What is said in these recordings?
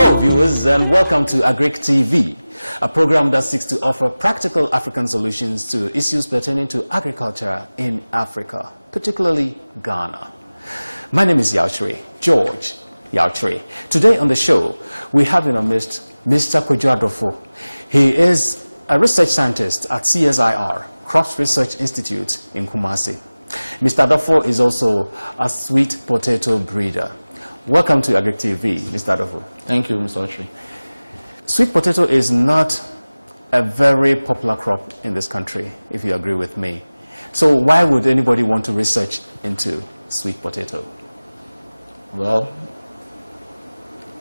Hello viewers and welcome to Agric TV, a program that seeks to offer practical African solutions to issues pertaining to agriculture in Africa, particularly Ghana. My name is George Yauchre. Today on the show, we have in our midst Mr. Adofo. He is a research scientist at CSIR, Crops Research Institute in Kumasi. Mr. Adofo is also a sweet potato breeder. Welcome to Agric TV, Mr. Adofo. Thank you, Mr. Autry. Sweet potato is not a very popular crop in this country, if you agree with me. So why would anybody want to research into sweet potato? Well,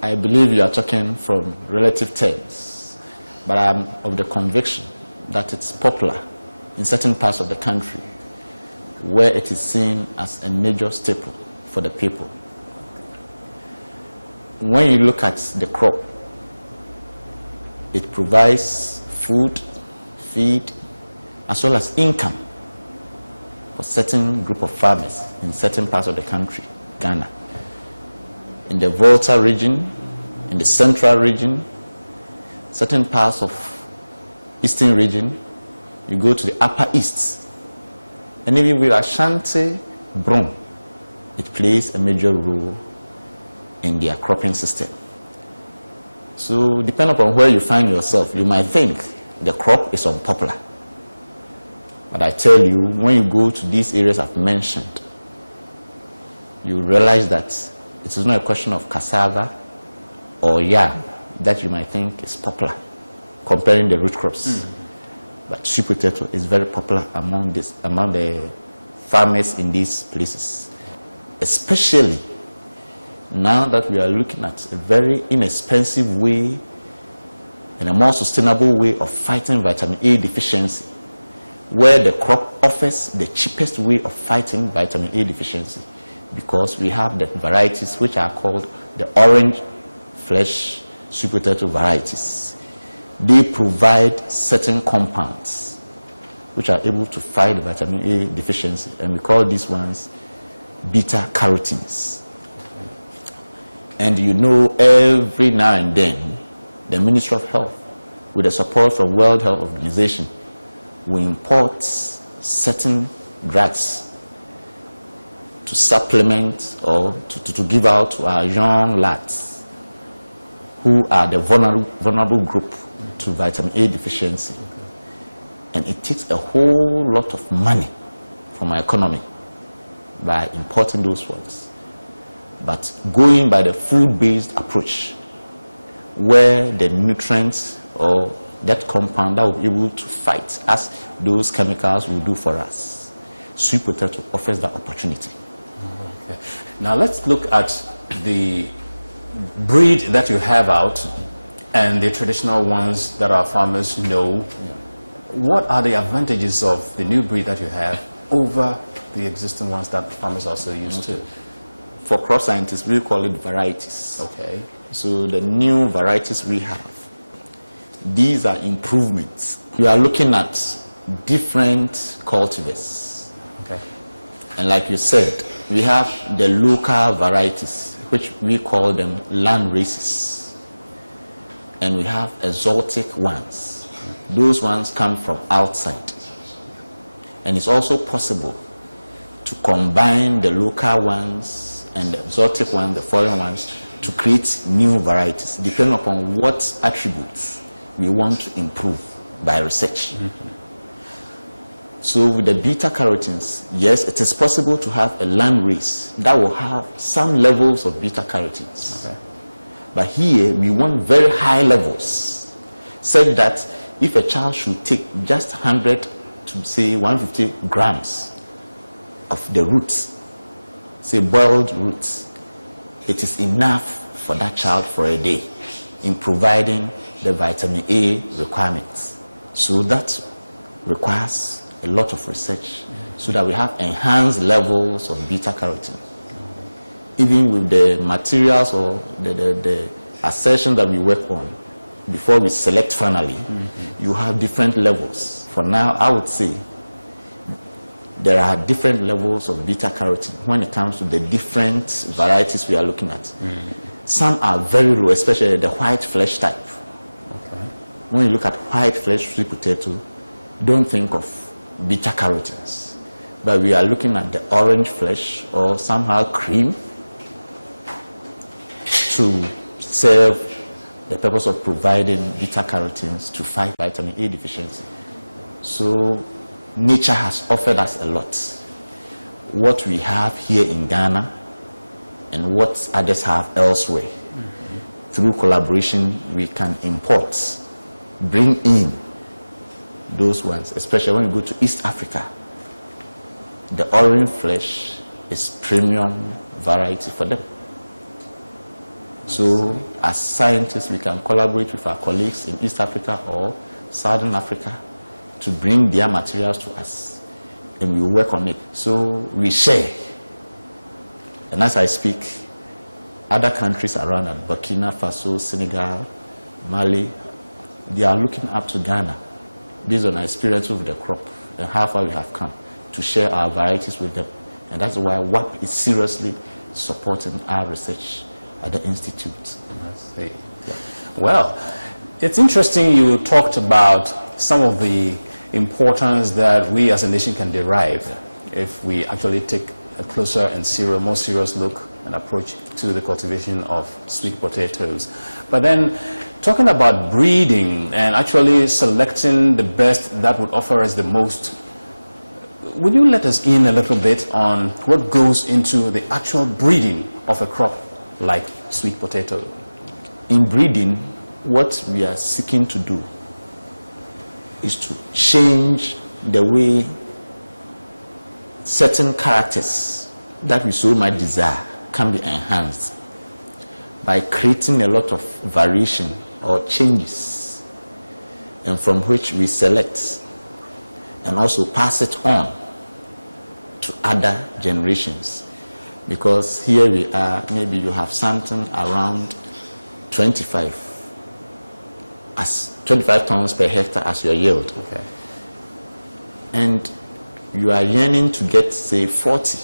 I believe you are talking from relative terms, but I'm of the conviction that it's popular in certain parts of the country where it is seen as a major staple for the people. When you look at the crop, it provides food, feed, as well as income for certain group of farmers in certain parts of the country, Ghana. In the Volta region, in the central region, certain parts of eastern region, you go to the upper east, and even with Ashanti Brom, it plays a major role in their cropping system. So depending upon where you find yourself, you might think the crop is unpopular. But I tell you, when you go to these areas I've mentioned, you realize that it is not a question of cassava or yam that you might think is popular, comparing the root crops. But sweet potato is very popular among the farmers in these places, especially now that we are looking at a very inexpensive way and a more sustainable way of fighting vitamin A deficiency, where the crop offers the cheapest way of fighting vitamin A deficiency, because we have the varieties which are called the orange flesh sweet potato varieties. They provide certain compounds which are able to fight vitamin A deficiency, and we call these ones beta carotenes. And you know, every now and then, the Ministry of Health, with the support from World Health Organization, will import certain drugs to supplement or to give out to our young lads who are the vulnerable group to vitamin A deficiency. And it takes a whole lot of money from our economy by importing those ones. But going by the food-based approach, where the nutrients or that compound that will be able to fight as those chemicals will do for us, sweet potato offers that opportunity. Okay. Now let's look at the breed that you have out and the traditional ones that our farmers know. What are the advantages of the new breed that you have over the existing ones that farmers also use too? For crop scientists, we call it varieties. Okay. So the new varieties we have, these are improvements. We are looking at different cultivars. Okay. And like you said, we have the local varieties, which we call them land races. And we have exotic ones. Those ones come from outside. And it's also possible to combine the local ones and the exotic ones, the foreign ones, to create new varieties, depending upon what attributes we want to improve by research. So with the beta carotenes, yes, it is possible to have a land race that will have some levels of beta carotenes. Okay. But here we want very high levels, such that if a child should take just 100 to say 150 grams of the roots, say boiled roots, it is enough for that child for a day in providing the vitamin A requirements. So that requires a lot of research so that we have enhanced levels of beta carotene. Even with the materials or the assertion that we work on before we select finally, you have different levels. For now, I would say there are different levels of beta carotene when it comes to the different varieties we are looking at. Some are very low, especially the white flesh type. Okay. When you look at white flesh sweet potato, don't think of beta carotenes. But we are looking at the orange flesh or somehow cream to serve the purpose of providing beta carotenes to fight vitamin A deficiency. So nature has offered us a lot. What we have here in Ghana and what others have elsewhere. Mm-hmm. Through collaboration, we can import, bring in those ones, especially when you go to East Africa. The orange flesh is premium variety for them. So as scientists, we can collaborate with our colleagues in East Africa or Southern Africa to bring their materials to us, and we work on it. So we share. And as I speak, other countries around, Burkina Faso, Senegal, Mali, they are looking up to Ghana based on our experience with the crop and how far we have come to share our varieties with them. And that's why Waapp is seriously supporting our research at the Institute. I see. Yeah. Well, it's interesting you talked about some of the importance that we as a nation can derive if we actually take a closer and more serious look and approach to the cultivation of sweet potatoes. But then talking about breeding and actually selecting the best that would offer us the most, would you let us in a little bit on what goes into the actual breeding of a crop like sweet potato? In breeding, what we are seeking to do is to change the way certain characters that we so much desire can be enhanced by creating a lot of variation or changes, and from which we select and also pass it on to other generations. Because here we are, maybe you have something around 25 tons per hectare as your yield. Okay. And you are yearning to get, say, 40.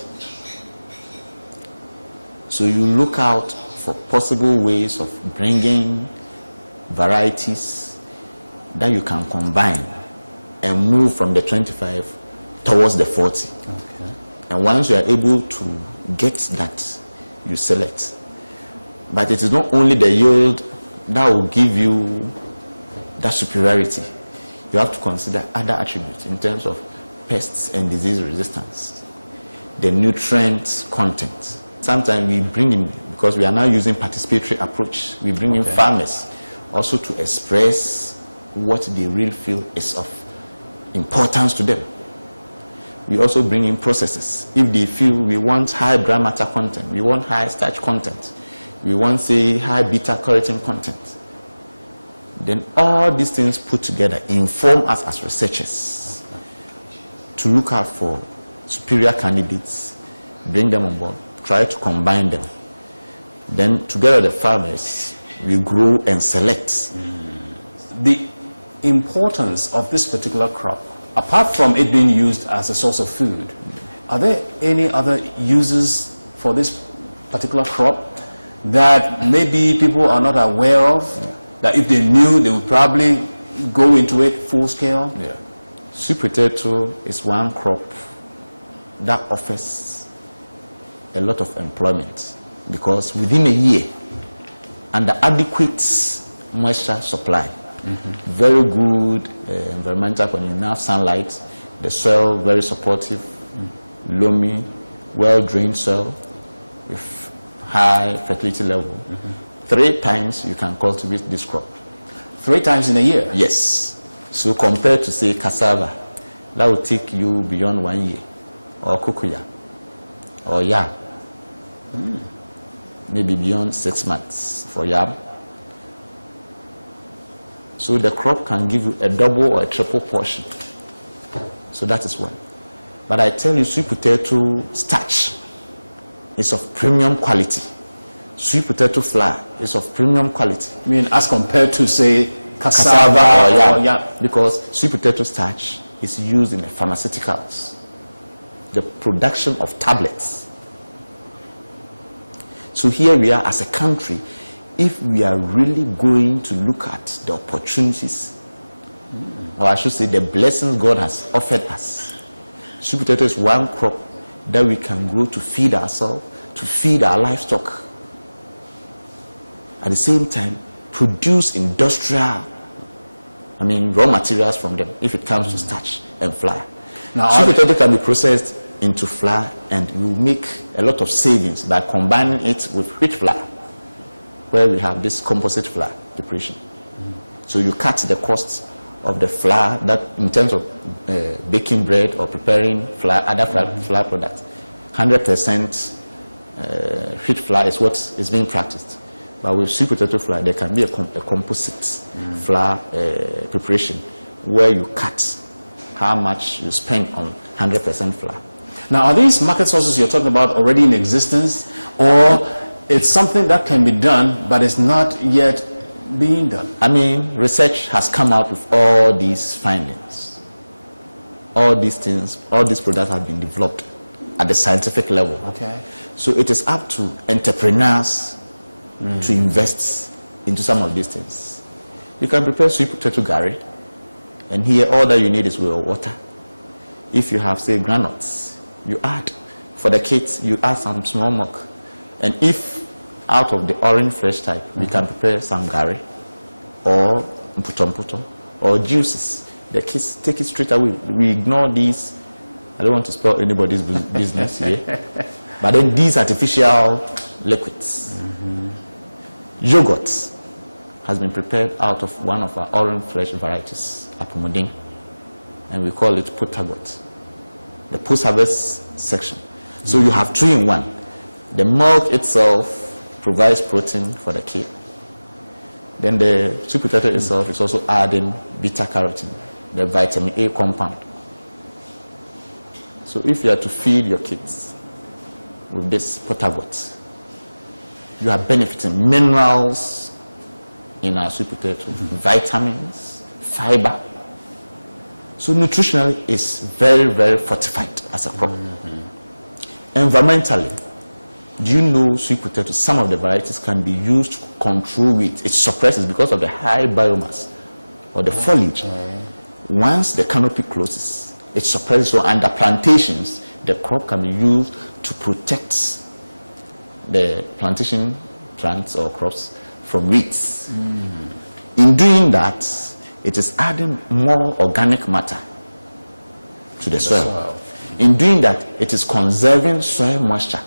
So you look out for possible ways of bringing varieties that you can combine and move from the 25 towards the 40. Okay. And once you are able to get that, you select. But it is not only the yield that will give you that superiority. You have to consider other attributes in terms of pests and disease resistance, the nutrient content. Sometimes we bring in, because we are now using participatory approach, we bring in farmers also to express what they really feel is of importance to them. We also bring in processes. If they feel we want high brown matter content, we want high starch content, we want, say, high beta carotene content, then all these things put together inform us as researchers to look out for superior candidates, bring them on board, try to combine them. Then together with the farmers, we grow and select. The importance of this particular crop, apart from it being used as a source of food, are there any other uses for this particular crop that maybe people are not aware of, that if they knew, they would probably go into it full scale? Yeah. Sweet potato is one crop that offers a lot of employment, because within a year, under adequate moisture supply, very good environmental conditions, enough sunlight, the soil very supportive, loamy, well-drained soil with high fertility level. 3 times you can cultivate this crop. 3 times in a year? Yes. So compared to, say, cassava, that will take you beyond 1 year, or cocoa, or yam, maybe beyond 6 months for yam. So the crop can give you a double or a triple portion. So that is one. But I tell you, sweet potato starch is of premium quality. Sweet potato flour is of premium quality. I mean, as compared to, say, cassava or yam? Because sweet potato starch is used in the pharmaceuticals, the production of tablets. So here we are as a country, if we are really going to look at the opportunities, or I should say the blessings God has offered us. Sweet potato is one crop that we can grow to feed ourselves, to feed our livestock. At the same time, produce industrial, raw materials from them if it comes to starch and flour. Now, sweet potato can be processed into flour, and we will make a lot of savings by combining it with wheat flour, where we have this composite flour preparation. So you cut the costs of the flour, that in terms of baking bread or preparing flour, other flour products. 100% wheat flour is what is being practiced. But with sweet potato flour, there can be a composite flour preparation where you cut how much you spend on 100% flour. Now, are these market sources you're talking about already in existence, or it's something that can be done but it's not yet being done? Research has come out with all these findings. All these things, all these products have been developed at the scientific level. Okay. So it is up to entrepreneurs to invest into some of these things. You can prepare sweet potato gari, and here all that you need is water. If you have, say, granules, you add. For the kids, you add some small milk. And if out of the orange fresh type, we can prepare some gari or mputo or juices. The kids take it straight away. We ignore these. I don't want to spell anybody's business here. But then these artificial liquids. Yogurt has been prepared out of one of our orange fresh varieties, apomodin, and we call it potagot, the post-harvest section. So you have 2 in 1. The milk itself provides protein for the kid. Then the sweet potato itself is also adding beta-carotene, the vitamin A compound. So if you are to feed your kids with this potagot, you are benefiting minerals in our sweet potato, vitamins, fiber. So nutritionally, it's very, very fortified as a crop. Environmentally, do you know sweet potato, some of the varieties can be used to control weight. It suppresses because of the high biomass or the foliage. Once the canopy closes, it suppresses. So under plantations, the crop can be used to protect the plantation plants or crops from weeds. In doing that, it is adding more organic matter to the soil. In doing that, it is conserving soil moisture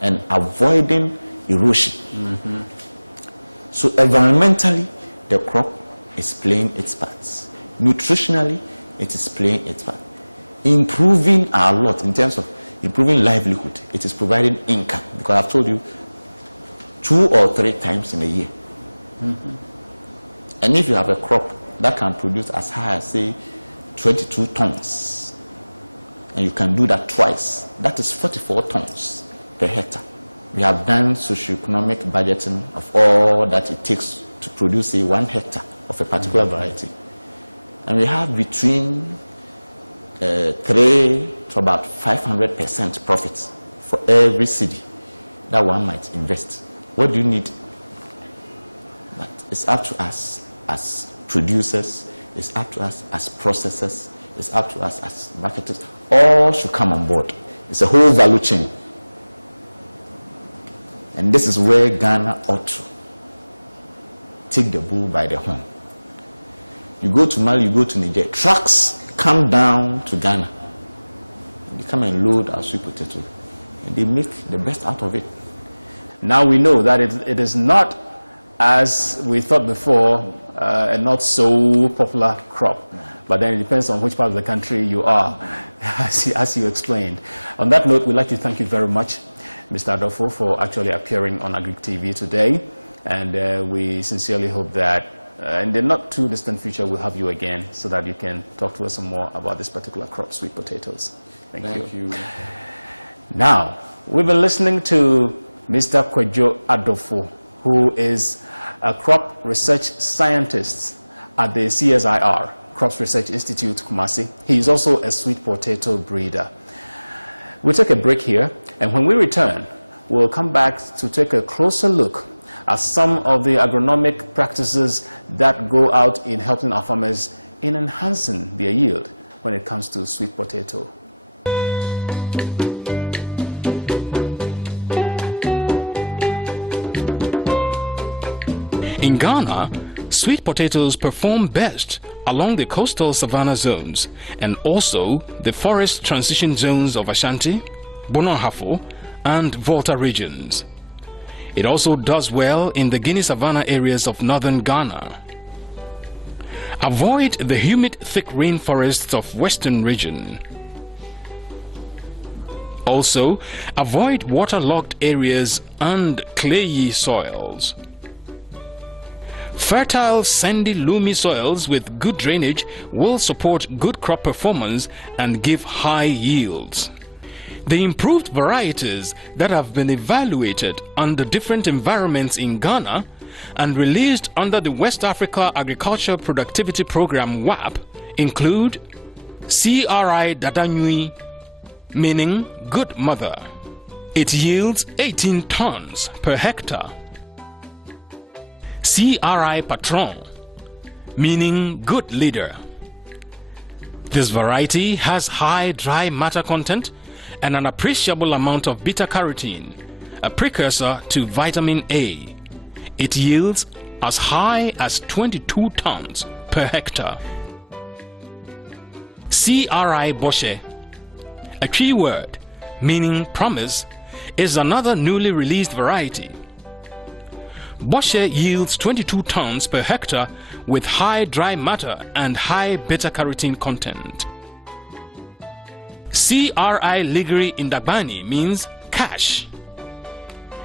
and avoiding erosion. So environmentally, the crop is playing its parts. Nutritionally, it is playing its part. Improving our lot in terms of improving livelihood, it is providing income, because I've told you 2 or 3 times in a year. And if you have a crop that can produce as high as, say, 22 tons, and you can do that twice, that is 44 tons per hectare. We have done socioeconomic budgeting of all that it takes to produce, say, 1 hectare of a particular variety. And we have between 3 to about 500% profits for every cedi that one might invest. What do you need? But it's up to us as producers, it's up to us as processors, it's up to us as marketers. All should come on board. It's a whole value chain. And this is where Ghana ought to take the bull by the horn. You go to Mali, you go to Niger, trucks come down to Ghana. They come and load our sweet potato, and they make the best out of it. Now we know that it is not, as we thought before, a not so popular crop. But then it depends on which part of the country you are, as you explained. On that note, we'd like to thank you very much, Mr. Adolfo, for actually appearing on Agric TV today. And we sincerely hope that in the not too distant future, we'll have you again so that you can talk to us some more about this particular crop, sweet potatoes. Thank you. Now, we've been listening to Mr. Kwadwo Adolfo, who is a crop research scientist at the CSIR, Crops Research Institute, Kumasi. He is also a sweet potato breeder. We'll take a break here, and when we return, we'll come back to take a closer look at some of the agronomic practices that go out in helping our farmers in enhancing their yield when it comes to sweet potato. In Ghana, sweet potatoes perform best along the coastal savanna zones and also the forest transition zones of Ashanti, Bonahafo, and Volta regions. It also does well in the Guinea savanna areas of northern Ghana. Avoid the humid, thick rainforests of western region. Also, avoid waterlogged areas and clayey soils. Fertile, sandy, loamy soils with good drainage will support good crop performance and give high yields. The improved varieties that have been evaluated under different environments in Ghana and released under the West Africa Agriculture Productivity Program WAPP include CRI Dadanyui, meaning good mother. It yields 18 tons per hectare. CRI PATRON, meaning good leader. This variety has high dry matter content and an appreciable amount of beta-carotene, a precursor to vitamin A. It yields as high as 22 tons per hectare. CRI Boshe, a key word meaning promise, is another newly released variety. Boshe yields 22 tons per hectare with high dry matter and high beta-carotene content. CRI Liguri Indagbani means cash.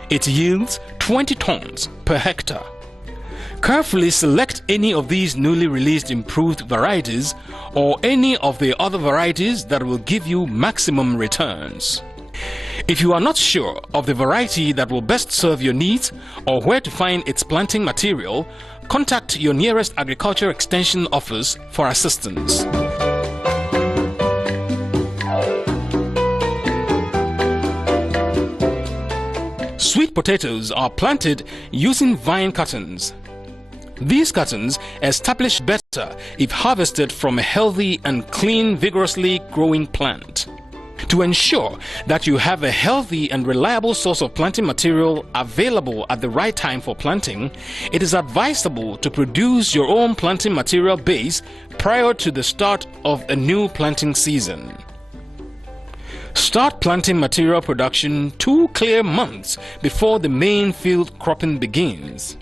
It yields 20 tons per hectare. Carefully select any of these newly released improved varieties or any of the other varieties that will give you maximum returns. If you are not sure of the variety that will best serve your needs or where to find its planting material, contact your nearest Agriculture Extension office for assistance. Sweet potatoes are planted using vine cuttings. These cuttings establish better if harvested from a healthy and clean, vigorously growing plant. To ensure that you have a healthy and reliable source of planting material available at the right time for planting, it is advisable to produce your own planting material base prior to the start of a new planting season. Start planting material production 2 clear months before the main field cropping begins.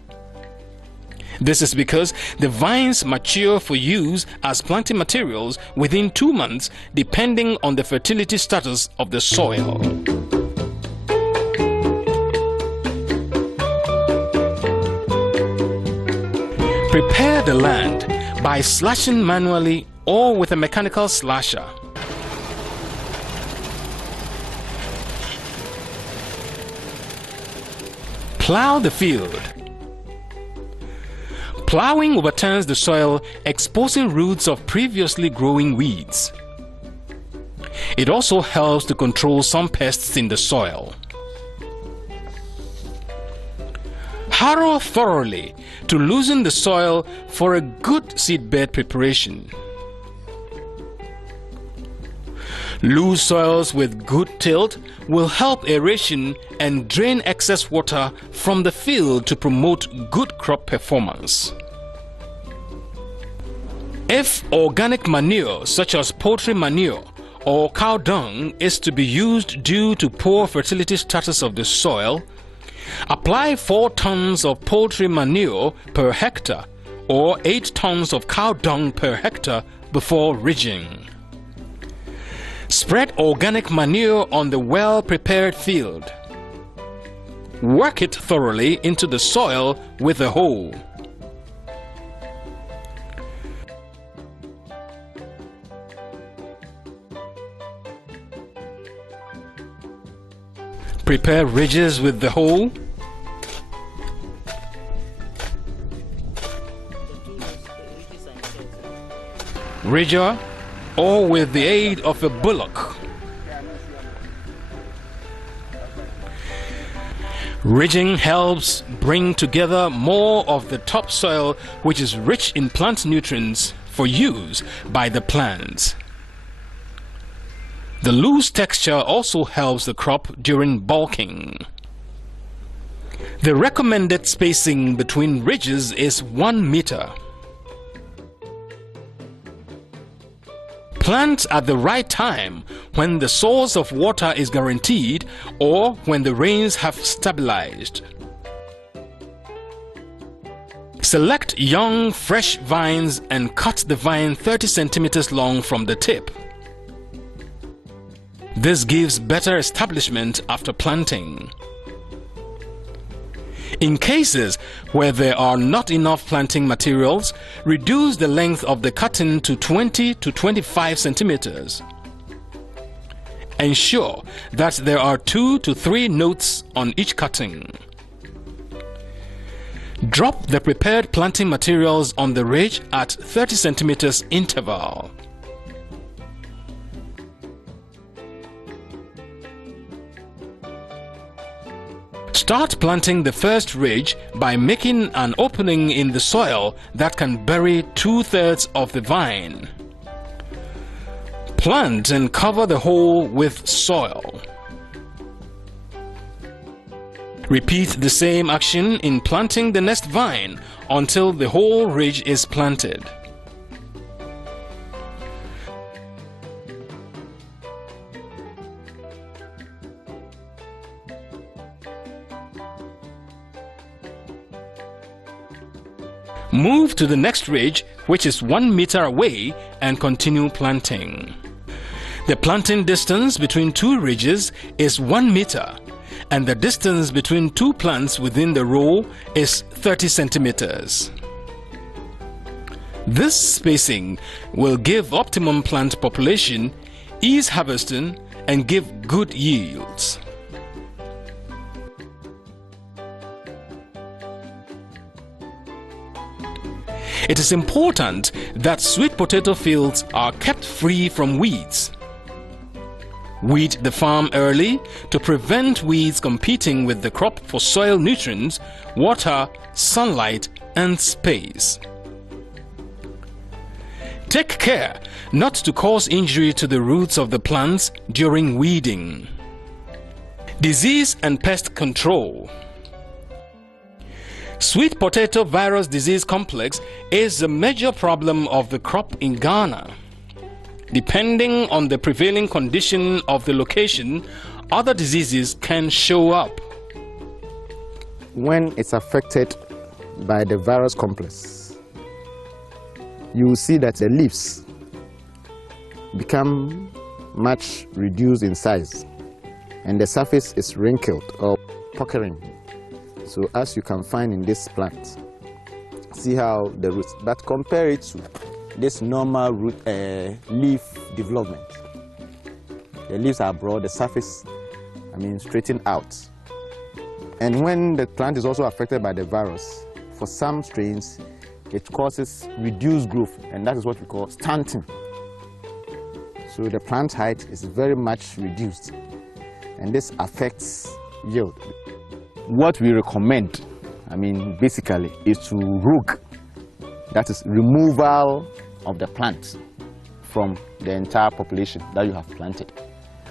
This is because the vines mature for use as planting materials within 2 months, depending on the fertility status of the soil. Prepare the land by slashing manually or with a mechanical slasher. Plow the field. Plowing overturns the soil, exposing roots of previously growing weeds. It also helps to control some pests in the soil. Harrow thoroughly to loosen the soil for a good seedbed preparation. Loose soils with good tilt will help aeration and drain excess water from the field to promote good crop performance. If organic manure such as poultry manure or cow dung is to be used due to poor fertility status of the soil, apply 4 tons of poultry manure per hectare or 8 tons of cow dung per hectare before ridging. Spread organic manure on the well-prepared field. Work it thoroughly into the soil with a hoe. Prepare ridges with the hoe. Ridger or with the aid of a bullock. Ridging helps bring together more of the topsoil, which is rich in plant nutrients for use by the plants. The loose texture also helps the crop during bulking. The recommended spacing between ridges is 1 meter. Plant at the right time when the source of water is guaranteed or when the rains have stabilized. Select young, fresh vines and cut the vine 30 centimeters long from the tip. This gives better establishment after planting. In cases where there are not enough planting materials, reduce the length of the cutting to 20 to 25 centimeters. Ensure that there are 2 to 3 notes on each cutting. Drop the prepared planting materials on the ridge at 30 centimeters interval. Start planting the first ridge by making an opening in the soil that can bury 2/3 of the vine. Plant and cover the hole with soil. Repeat the same action in planting the next vine until the whole ridge is planted. Move to the next ridge, which is 1 meter away, and continue planting. The planting distance between 2 ridges is 1 meter, and the distance between 2 plants within the row is 30 centimeters. This spacing will give optimum plant population, ease harvesting, and give good yields. It is important that sweet potato fields are kept free from weeds. Weed the farm early to prevent weeds competing with the crop for soil nutrients, water, sunlight, and space. Take care not to cause injury to the roots of the plants during weeding. Disease and pest control. Sweet potato virus disease complex is a major problem of the crop in Ghana. Depending on the prevailing condition of the location, other diseases can show up. When it's affected by the virus complex, you will see that the leaves become much reduced in size and the surface is wrinkled or puckering. So as you can find in this plant, see how the roots, but compare it to this normal root, leaf development. The leaves are broad, the surface, straightened out. And when the plant is also affected by the virus, for some strains, it causes reduced growth, and that is what we call stunting. So the plant height is very much reduced, and this affects yield. What we recommend, basically, is to rogue, that is removal of the plant from the entire population that you have planted.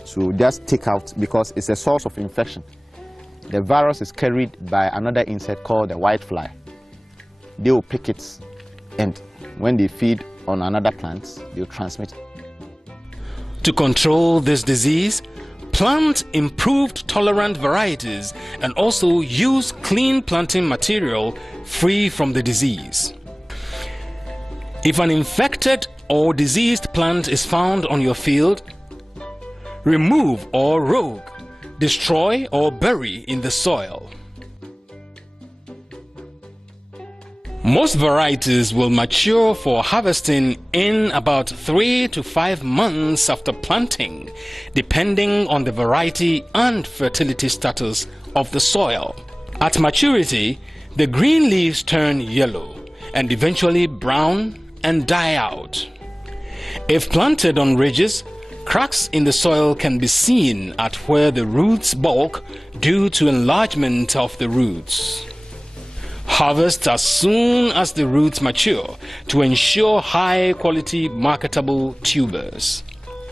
So just take out, because it's a source of infection. The virus is carried by another insect called the whitefly. They will pick it, and when they feed on another plant, they will transmit it. To control this disease, plant improved tolerant varieties and also use clean planting material free from the disease. If an infected or diseased plant is found on your field, remove or rogue, destroy or bury in the soil. Most varieties will mature for harvesting in about 3 to 5 months after planting, depending on the variety and fertility status of the soil. At maturity, the green leaves turn yellow and eventually brown and die out. If planted on ridges, Cracks in the soil can be seen at where the roots bulk due to enlargement of the roots. Harvest as soon as the roots mature to ensure high-quality marketable tubers.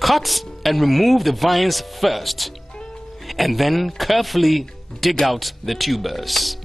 Cut and remove the vines first, and then carefully dig out the tubers.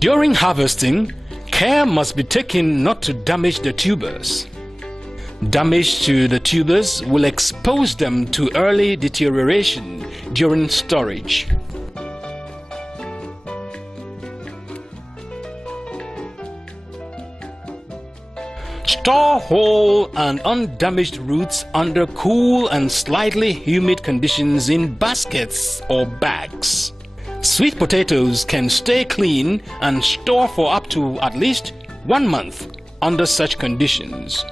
During harvesting, care must be taken not to damage the tubers. Damage to the tubers will expose them to early deterioration during storage. Store whole and undamaged roots under cool and slightly humid conditions in baskets or bags. Sweet potatoes can stay clean and store for up to at least 1 month under such conditions.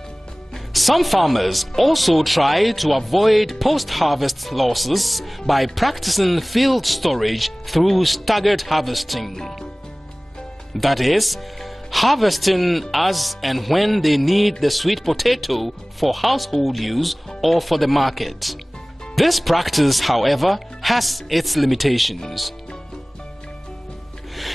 Some farmers also try to avoid post-harvest losses by practicing field storage through staggered harvesting. That is, harvesting as and when they need the sweet potato for household use or for the market. This practice, however, has its limitations.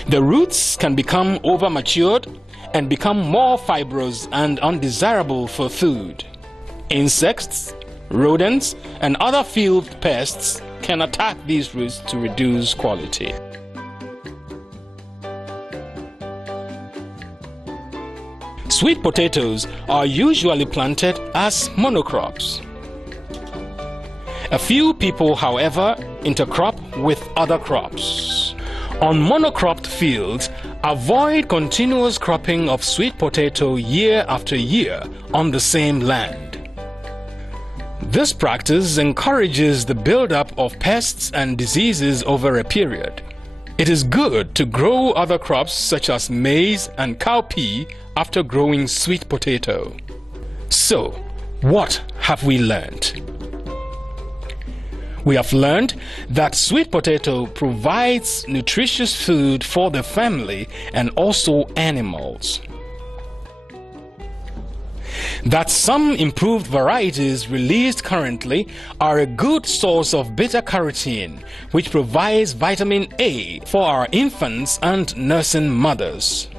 The roots can become over-matured and become more fibrous and undesirable for food. Insects, rodents, and other field pests can attack these roots to reduce quality. Sweet potatoes are usually planted as monocrops. A few people, however, intercrop with other crops. On monocropped fields, avoid continuous cropping of sweet potato year after year on the same land. This practice encourages the buildup of pests and diseases over a period. It is good to grow other crops such as maize and cowpea after growing sweet potato. So, what have we learned? We have learned that sweet potato provides nutritious food for the family and also animals. That some improved varieties released currently are a good source of beta-carotene, which provides vitamin A for our infants and nursing mothers.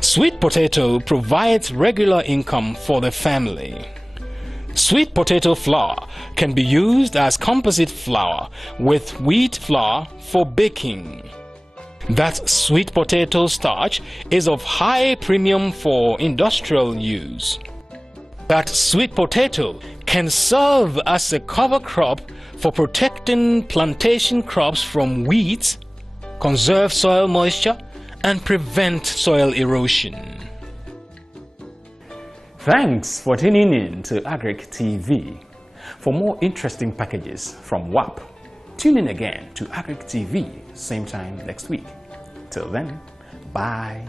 Sweet potato provides regular income for the family. Sweet potato flour can be used as composite flour with wheat flour for baking. That sweet potato starch is of high premium for industrial use. That sweet potato can serve as a cover crop for protecting plantation crops from weeds, conserve soil moisture, and prevent soil erosion. Thanks for tuning in to Agric TV. For more interesting packages from Waapp, tune in again to Agric TV, same time next week. Till then, bye.